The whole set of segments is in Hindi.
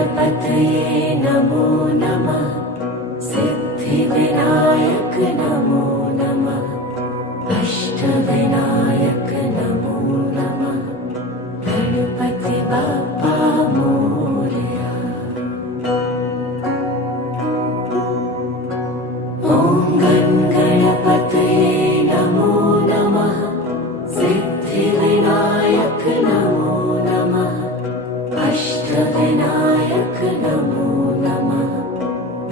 गणपतये नमो नमः। सिद्धिविनायक नमो नमः। अष्टविनायक नमो नमः। गणपति बाप्पा मोरया। ॐ गणपतये नमो नमः। सिद्धिविनायक नमो नमः। अष्टविनायक नमो नमः।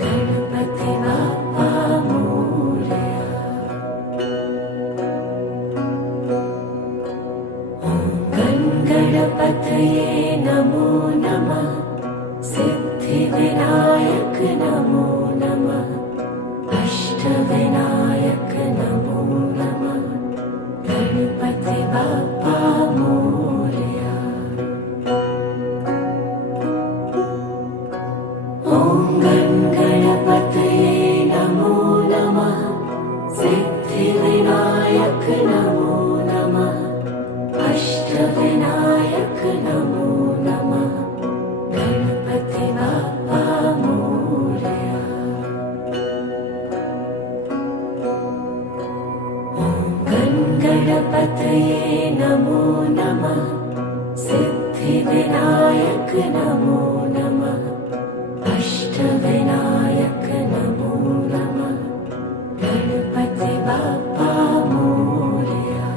गणपति बाप्पा मोरया। ॐ गणपतये नमो नमः। सिद्धिविनायक नमो नमः। अष्टविनायक नमो नमः। गणपति बाप्पा मोरया। ॐ गणपतये नमो नमः। सिद्धिविनायक नमो नमः। अष्टविनायक नमो नमः। गणपति बाप्पा मोरया। ॐ गणपतये नमो नमः। सिद्धिविनायक नमो नमः। अष्टविनायक नमो नमः। गणपति बाप्पा मोरया।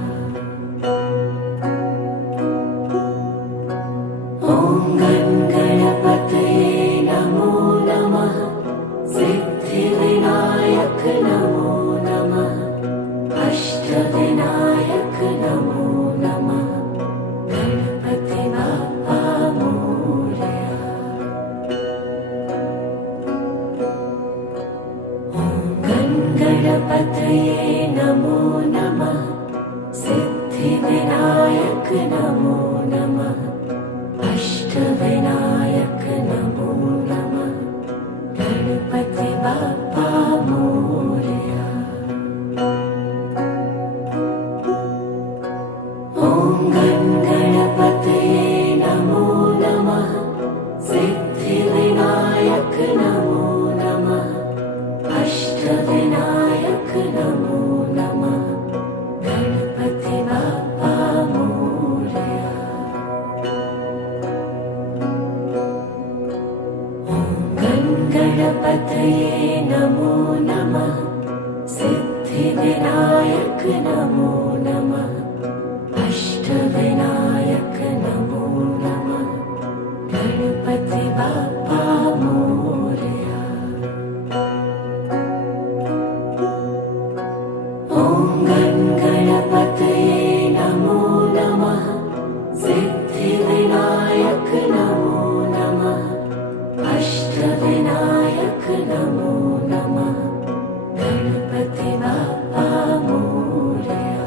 ॐ गणपतये नमो नमः। सिद्धिविनायक नमो नमः। अष्टविनायक नमो नमः। गणपति बाप्पा मोरया। ॐ गणपतये नमो नमः। सिद्धिविनायक नमो नमः। अष्टविनायक नमो नमः। गणपति बाप्पा मोरया। ॐ गणपतये नमो नमः। सिद्धिविनायक नमो नमः। अष्टविनायक नमो नमः। गणपति बाप्पा मोरया। ॐ गणपतये नमो नमः। सिद्धिविनायक नमो नमः। अष्टविनायक नमो नमः। गणपति बाप्पा मोरया। ॐ गणपतये नमो नमः। सिद्धिविनायक नमो नमः। अष्टविनायक नमो नमः। गणपति बाप्पा मोरया।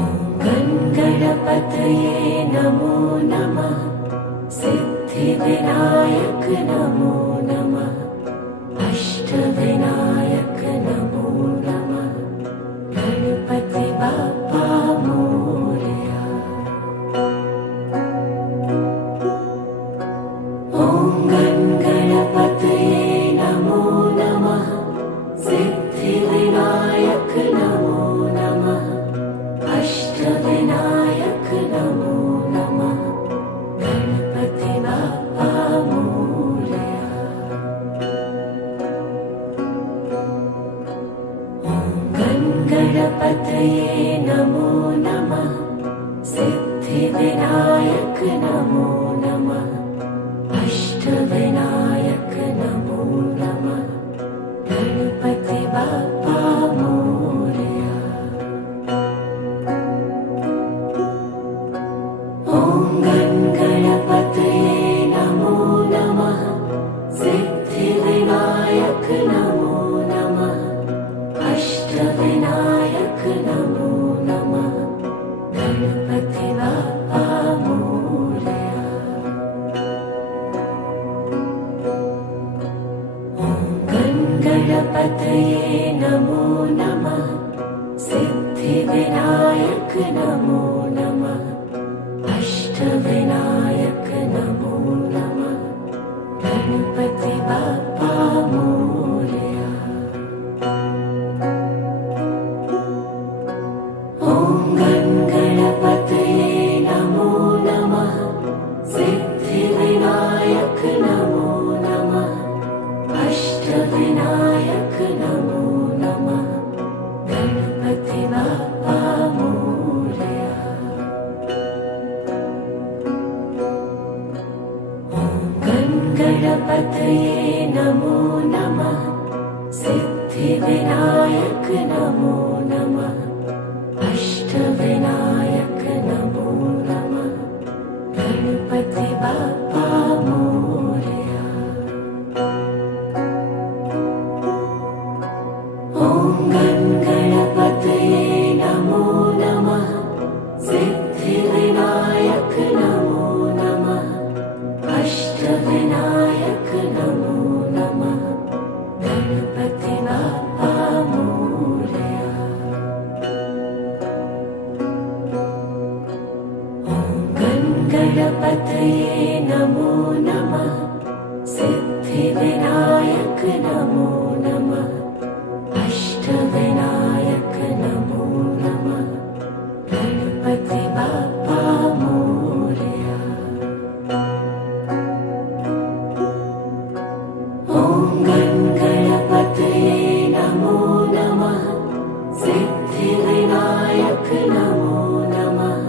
ॐ गणपतये नमो नमः। सिद्धिविनायक नमो नमः। अष्टविनायक नमो नमः। गणपति बाप्पा मोरया। ॐ गणपतये नमो नमः। सिद्धिविनायक नमो नमः। अष्टविनायक नमो नमः। गणपति बाप्पा मोरया। ॐ गणपतये नमो नमः। सिद्धिविनायक नमो नमः। अष्टविनायक नमो नमः। गणपति बाप्पा मोरया। ॐ गणपतये नमो नमः। सिद्धिविनायक नमो नमः। अष्टविनायक नमो नमः। गणपति बाप्पा मोरया। ॐ गणपतये नमो नमः। सिद्धिविनायक नमो नमः। गणपतये नमो नमः सिद्धिविनायक नमो नमः अष्टविनायक नमो नमः गणपति बाप्पा मोरया। ॐ गणपतये नमो नमः सिद्धिविनायक नमो नमः अष्टविनायक नमो नमः गणपति बाप्पा मोरया। ॐ गणपतये नमो नमः सिद्धिविनायक नमो नमः अष्टविनायक नमो नमः गणपति बाप्पा मोरया। ॐ गणपतये नमो नमः सिद्धिविनायक नमो नमः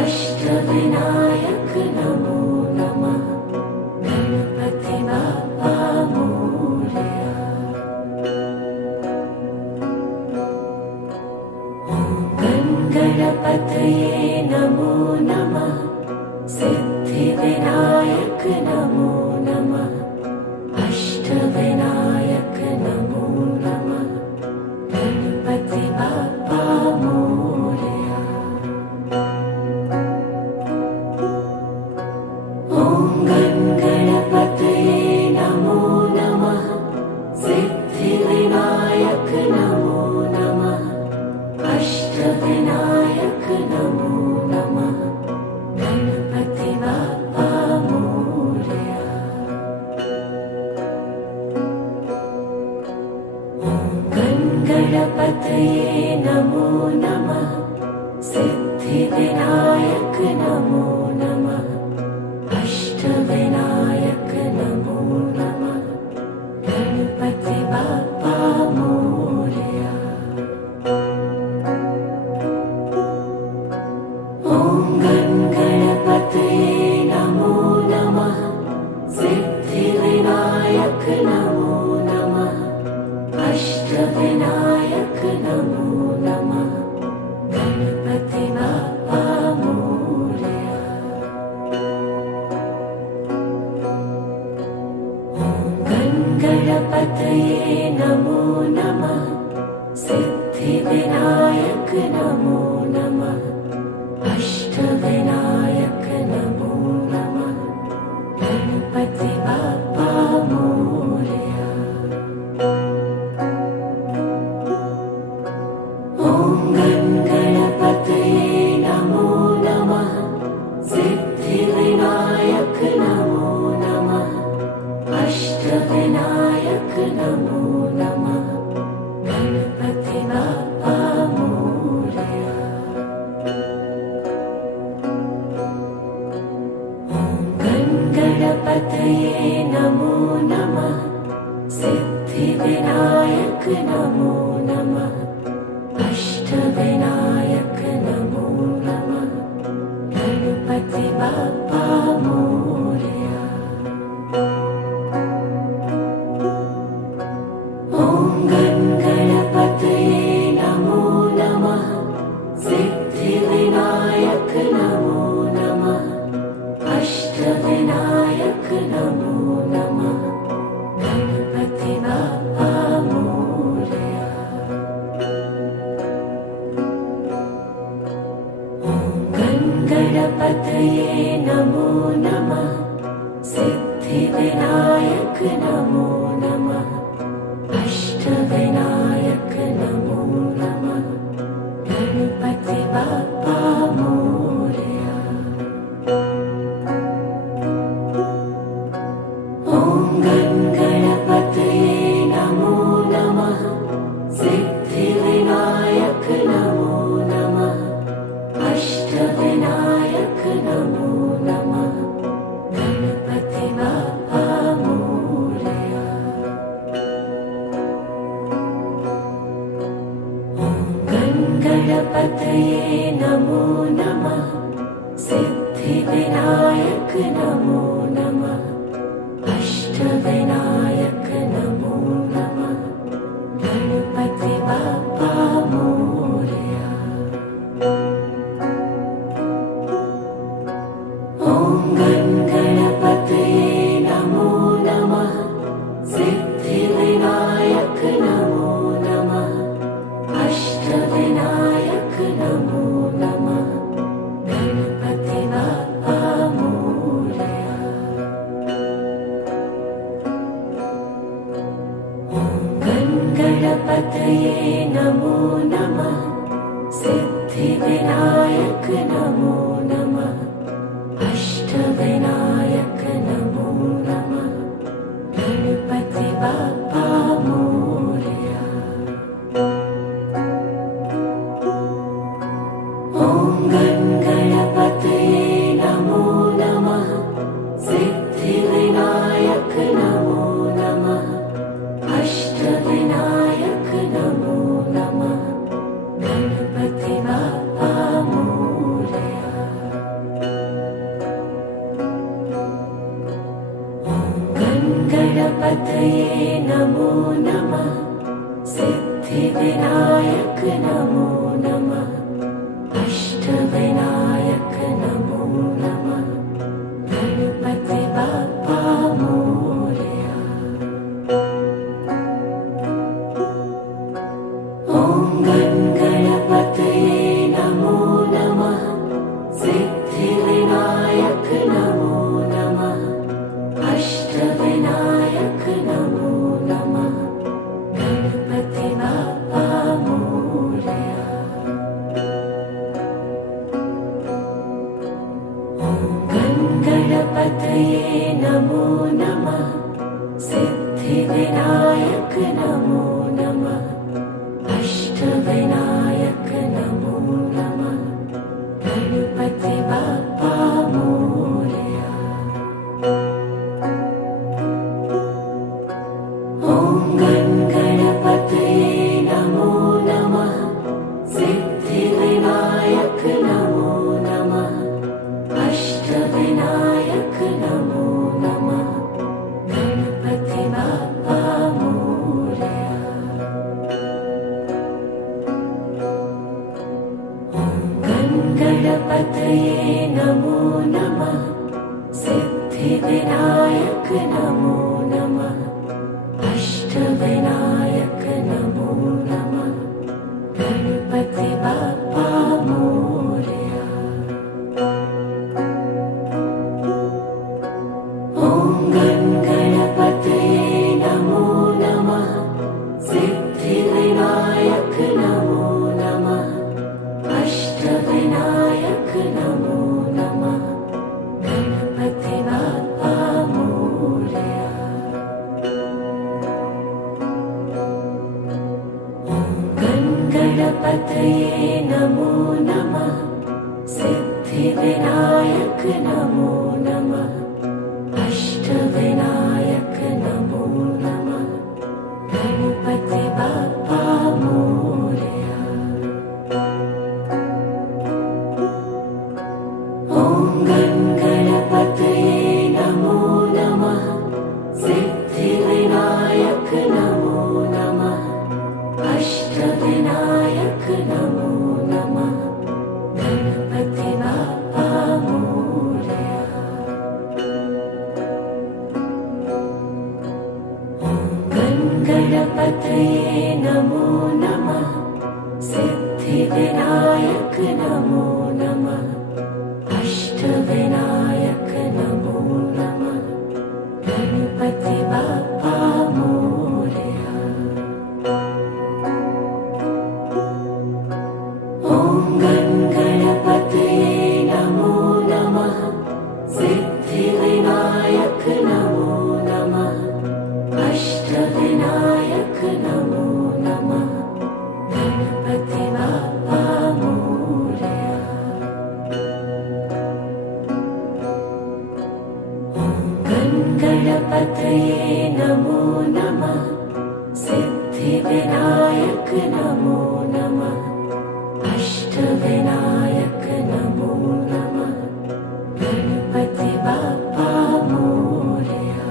अष्टविनायक नमो नमः गणपति बाप्पा मोरया। गणपतये नमो नमः सिद्धिविनायक नमो नमः अष्टविनायक नमो नमः गणपति बाप्पा मोरया। ॐ गणपतये नमो नमः सिद्धिविनायक नमो नमः अष्टविनायक नमो नमः गणपति बाप्पा मोरया। ॐ गणपतये नमो नमः सिद्धिविनायक नमो नमः अष्टविनायक नमो नमः गणपति बाप्पा मोरया। ॐ गणपतये नमो नमः सिद्धिविनायक नमो नमः अष्टविनायक नमो नमः गणपति बाप्पा मोरया। ॐ गणपतये नमो नमः सिद्धिविनायक नमो नमः अष्टविनायक नमो नमः गणपति बाप्पा मोरया। ॐ गणपतये नमो नमः सिद्धिविनायक नमो नमः अष्टविनायक नमो नमः गणपति बाप्पा मोरया। गणपतये नमो नमः सिद्धिविनायक नमो नमः अष्टविनायक नमो नमः गणपति बाप्पा मोरया। ॐ गणपतये नमो नमः सिद्धिविनायक नमो नमः अष्टविनायक नमो नमः गणपति बाप्पा मोरया। ॐ गणपतये नमो नमः सिद्धिविनायक नमो नमः अष्टविनायक नमो नमः गणपति बाप्पा मोरया। ॐ गणपतये नमो नमः सिद्धिविनायक नमो नमः अष्टविनायक नमो नमः गणपति बाप्पा मोरया। गणपतये नमो नमः सिद्धिविनायक नमो नमः अष्टविनायक सिद्धिविनायक नमो नमः अष्टविनायक नमो नमः गणपति बाप्पा मोरया। ॐ गं गणपतये नमो नमः सिद्धिविनायक नमो नमः अष्टविनायक नमो नमः गणपति बाप्पा मोरया। ॐ गं गणपतये नमो नमः सिद्धिविनायक नमो नमः अष्टविनायक नमो नमः गणपति बाप्पा मोरया। ॐ गं गणपतये नमो नमः सिद्धिविनायक नमो नमः अष्टविनायक नमो नमः गणपति बाप्पा मोरया। ॐ गं गणपतये नमो नमः सिद्धिविनायक नमो नमः अष्टविनायक नमो नमः गणपति बाप्पा मोरया। ॐ गं गणपतये नमो नमः सिद्धिविनायक नमो नमः अष्टविनायक नमो नमः गणपति बाप्पा मोरया। ॐ गं गणपतये नमो नमः सिद्धिविनायक नमो नमः अष्टविनायक नमो नमः गणपति बाप्पा मोरया। ॐ गं गणपतये नमो नमः सिद्धिविनायक नमो नमः अष्टविनायक नमो नमः गणपति बाप्पा मोरया। ॐ गं गणपतये नमो नमः सिद्धिविनायक नमो नमः अष्टविनायक नमो नमः गणपति बाप्पा मोरया। ॐ गं गणपतये नमो नमः सिद्धिविनायक नमो नमः अष्टविनायक नमो नमः गणपति बाप्पा मोरया। ॐ गं गणपतये नमो नमः सिद्धिविनायक नमो नमः अष्टविनायक नमो नमः गणपति बाप्पा मोरया। ॐ गं गणपतये नमो नमः सिद्धिविनायक नमो नमः अष्टविनायक नमो नमः गणपति बाप्पा मोरया। ॐ गं गणपतये नमो नमः सिद्धिविनायक नमो नमः अष्टविनायक नमो नमः गणपति बाप्पा मोरया।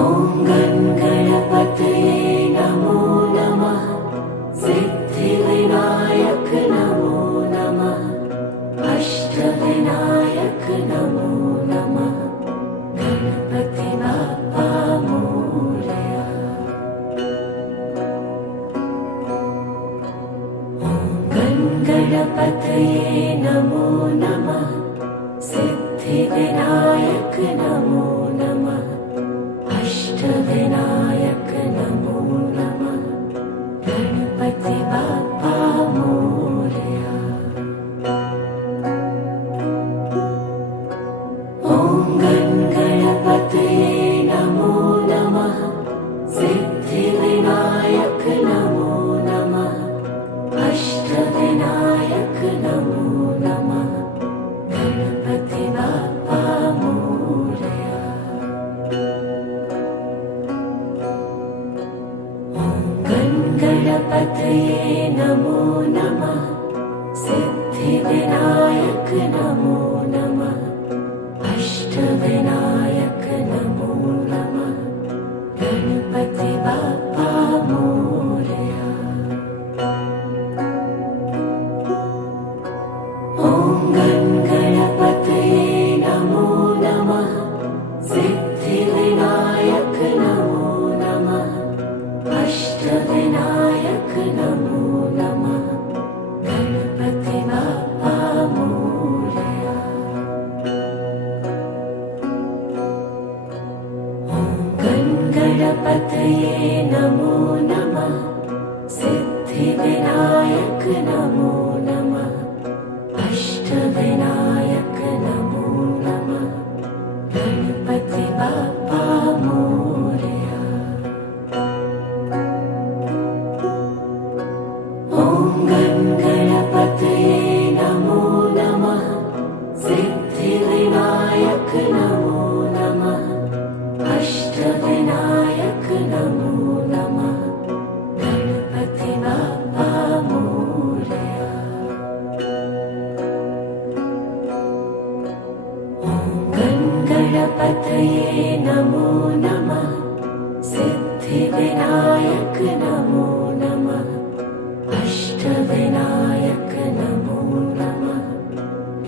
ॐ गं गणपतये नमो नमः सिद्धिविनायक नमो नमः अष्टविनायक नमो नमः गणपति बाप्पा मोरया। ॐ गं गणपतये नमो नमः सिद्धिविनायक नमो नमः अष्टविनायक नमो नमः गणपति गणपति बाप्पा मोरया। ॐ गणपतये नमो नमः। सिद्धिविनायक नमो नमः। अष्टविनायक नमो नमः। गणपति बाप्पा मोरया। गणपतये नमो नमः। सिद्धिविनायक नमो नमः। अष्टविनायक नमो नमः। गणपति बाप्पा मोरया। ॐ गणपतये नमो नमः। सिद्धिविनायक नमो नमः। अष्टविनायक नमो नमः। गणपति बाप्पा मोरया। गणपतये नमो नमः। सिद्धिविनायक नमो नमः। अष्टविनायक नमो नमः। गणपति बाप्पा मोरया। ॐ गणपतये नमो नमः। सिद्धिविनायक नमो नमः। अष्टविनायक नमो नमः। गणपति बाप्पा मोरया। ॐ गणपतये नमो नमः। सिद्धिविनायक नमो नमः। अष्टविनायक नमो नमः।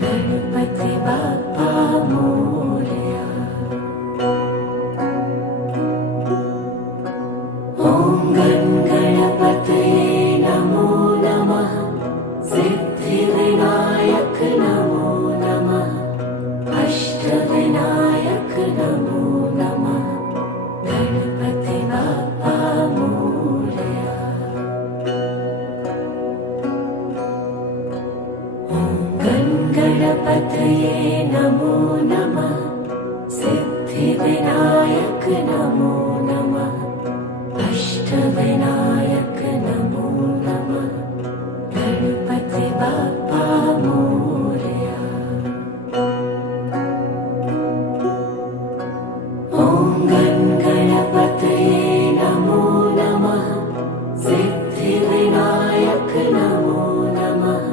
गणपति बाप्पा मोरया। ॐ गणपतये नमो नमः। सिद्धिविनायक नमो नमः। अष्टविनायक नमो नमः। गणपति बाप्पा मोरया। ॐ गणपतये नमो नमः। सिद्धिविनायक नमो नमः। अष्टविनायक नमो नमः। गणपति बाप्पा मोरया। ॐ गणपतये नमो नमः। सिद्धिविनायक नमो नमः।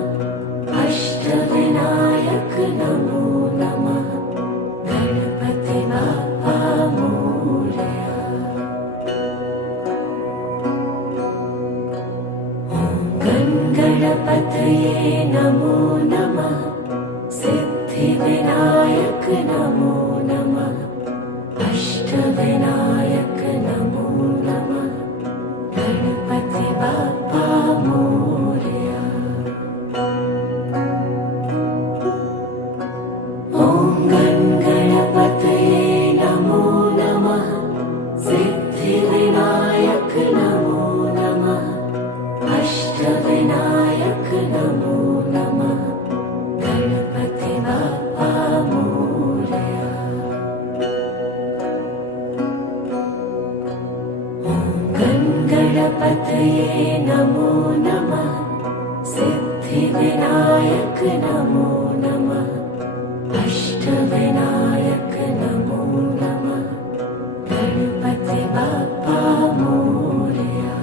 अष्टविनायक नमो नमः। गणपति बाप्पा मोरया। गणपतये नमो नमः। सिद्धिविनायक नमो नमः। अष्टविनायक नमो नमः। गणपति बाप्पा मोरया। ॐ गणपतये नमो नमः। सिद्धिविनायक नमो नमः। अष्टविनायक नमो नमः। गणपति बाप्पा मोरया। ॐ गणपतये नमो नमः। सिद्धिविनायक नमो नमः। अष्टविनायक नमो नमः। गणपति बाप्पा मोरया।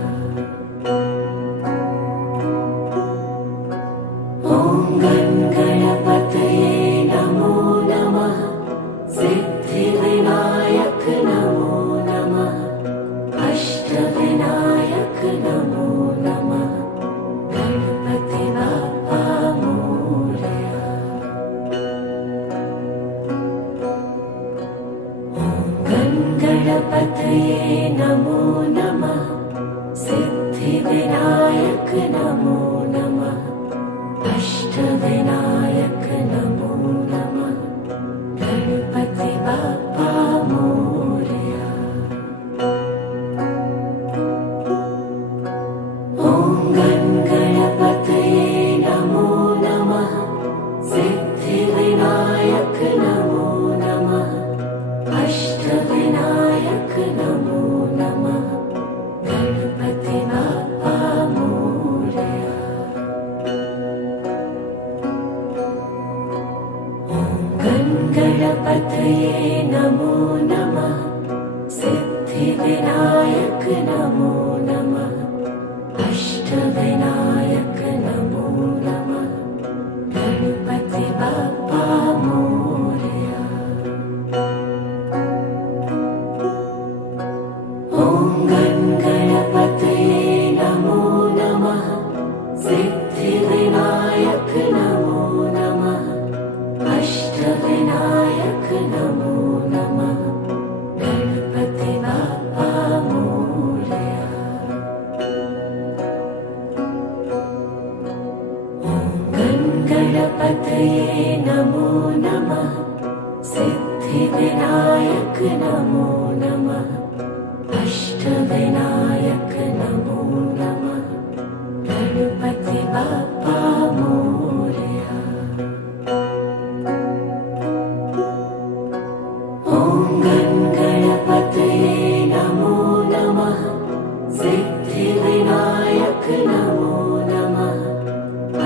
ॐ गणपतये नमो नमः। सिद्धिविनायक नमो नमः। अष्टविनायक नमो नमः। गणपति बाप्पा मोरया। ॐ गणपतये नमो नमः। सिद्धिविनायक नमो नमः। अष्टविनायक नमो नमः। गणपति बाप्पा मोरया। ॐ सिद्धिविनायक नमो नमः अष्टविनायक नमो नमः गणपति बाप्पा मोरया। ॐ गणपतये नमो नमः सिद्धिविनायक नमो नमः अष्टविनायक नमो नमः गणपति बाप्पा मोरया। ॐ गणपतये नमो नमः सिद्धिविनायक नमो नमः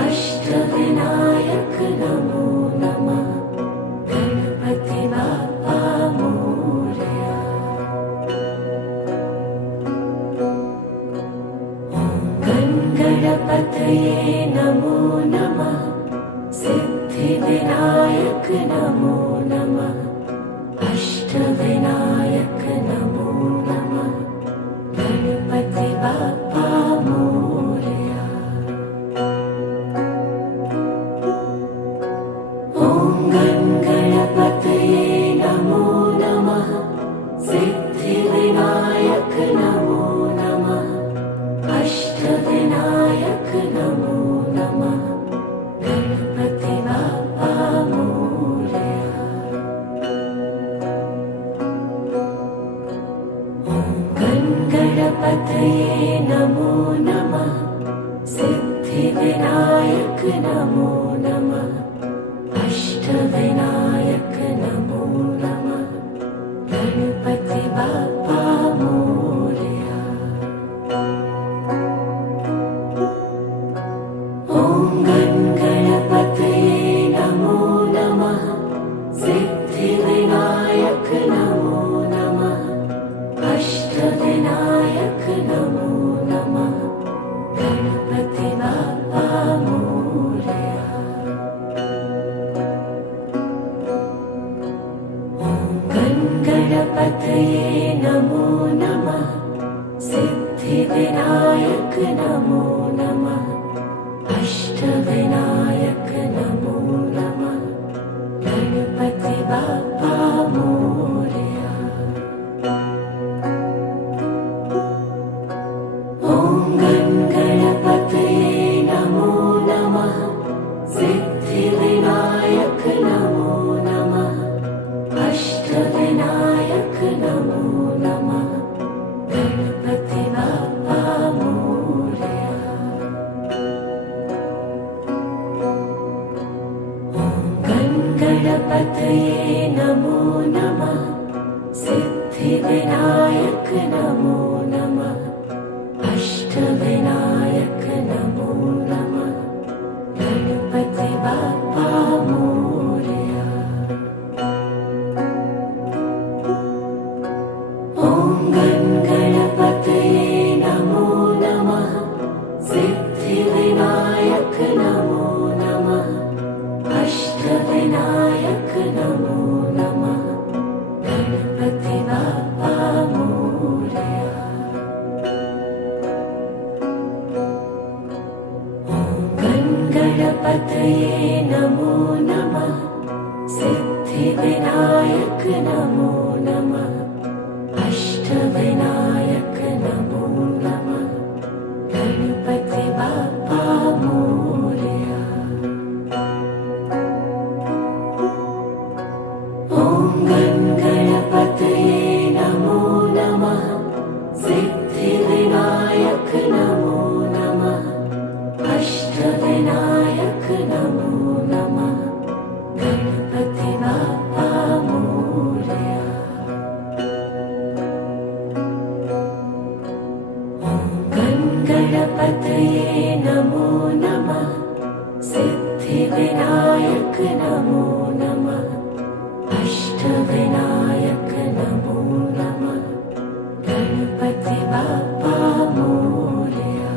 अष्टविनायक नमो नमः गणपति बाप्पा मोरया। गणपतये नमो नमः सिद्धिविनायक नमो नमः अष्टविनायक नमो नमः गणपति बाप्पा मोरया। ॐ गणपतये नमो नमः सिद्धिविनायक नमो नमः अष्टविनायक नमो नमः गणपति बाप्पा मोरया। ॐ गणपतये नमो नमः सिद्धिविनायक नमो नमः अष्टविनायक नमो नमः गणपति बाप्पा मोरया। ॐ गणपतये नमो नमः सिद्धिविनायक नमो नमः अष्टविनायक नमो नमः गणपति बाप्पा मोरया। ॐ गणपतये नमो नमः सिद्धिविनायक नमो नमः अष्टविनायक नमो नमः गणपति बाप्पा मोरया। ॐ गणपतये नमो नमः सिद्धिविनायक नमो नमः अष्टविनायक नमो नमः गणपति बाप्पा मोरया। गणपतये नमो नमः सिद्धिविनायक नमो नमः अष्टविनायक नमो नमः गणपति बाप्पा मोरया। ॐ गणपतये नमो नमः सिद्धिविनायक नमो नमः अष्टविनायक नमो नमः गणपति बाप्पा मोरया। ॐ गणपतये नमो नमः सिद्धिविनायक नमो नमः अष्टविनायक नमो नमः गणपति बाप्पा मोरया। ॐ गणपतये नमो नमः सिद्धिविनायक नमो नमः अष्टविनायक नमो नमः गणपति बाप्पा मोरया। ॐ गणपतये नमो नमः सिद्धिविनायक नमो नमः अष्टविनायक नमो नमः गणपति बाप्पा मोरया।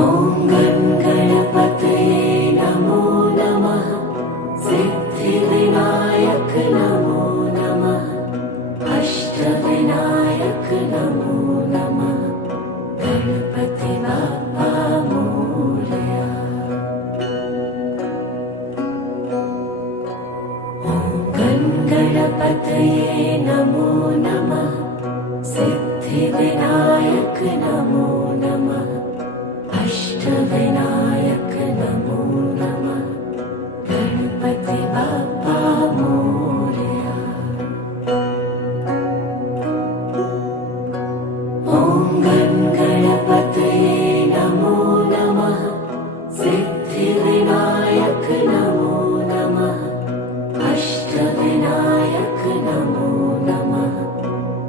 ॐ गणपतये नमो नमः सिद्धिविनायक नमो नमः अष्टविनायक नमो नमः सिद्धिविनायक नमो नमः अष्टविनायक नमो नमः गणपति बाप्पा मोरया। ॐ गणपतये नमो नमः सिद्धिविनायक नमो नमः अष्टविनायक नमो नमः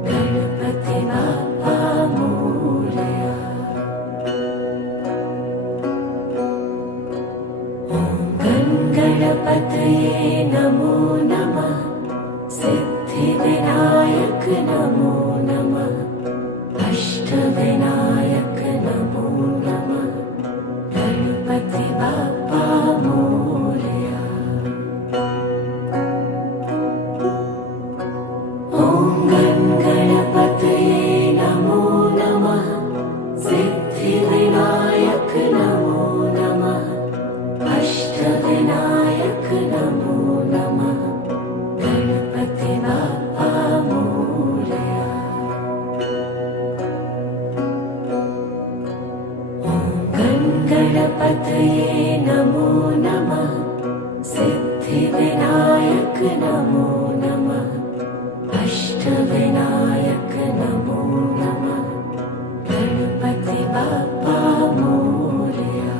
गणपति बाप्पा मोरया। ॐ गणपतये नमो नमः सिद्धिविनायक नमो नमः अष्टविनायक नमो नमः गणपति बाप्पा मोरया। ॐ गणपतये नमो नमः सिद्धिविनायक नमो नमः अष्टविनायक नमो नमः गणपति बाप्पा मोरया। ॐ गणपतये नमो नमः सिद्धिविनायक नमो नमः अष्टविनायक नमो नमः गणपति बाप्पा मोरया।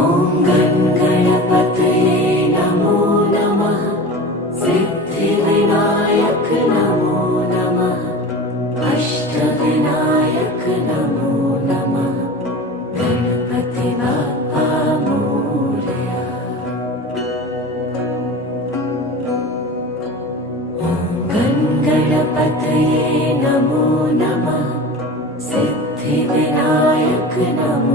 ॐ गणपतये नमो नमः सिद्धिविनायक नमो नमः अष्टविनायक नमो नमः गणपति बाप्पा मोरया। ॐ गणपतये नमो नमः सिद्धिविनायक नमो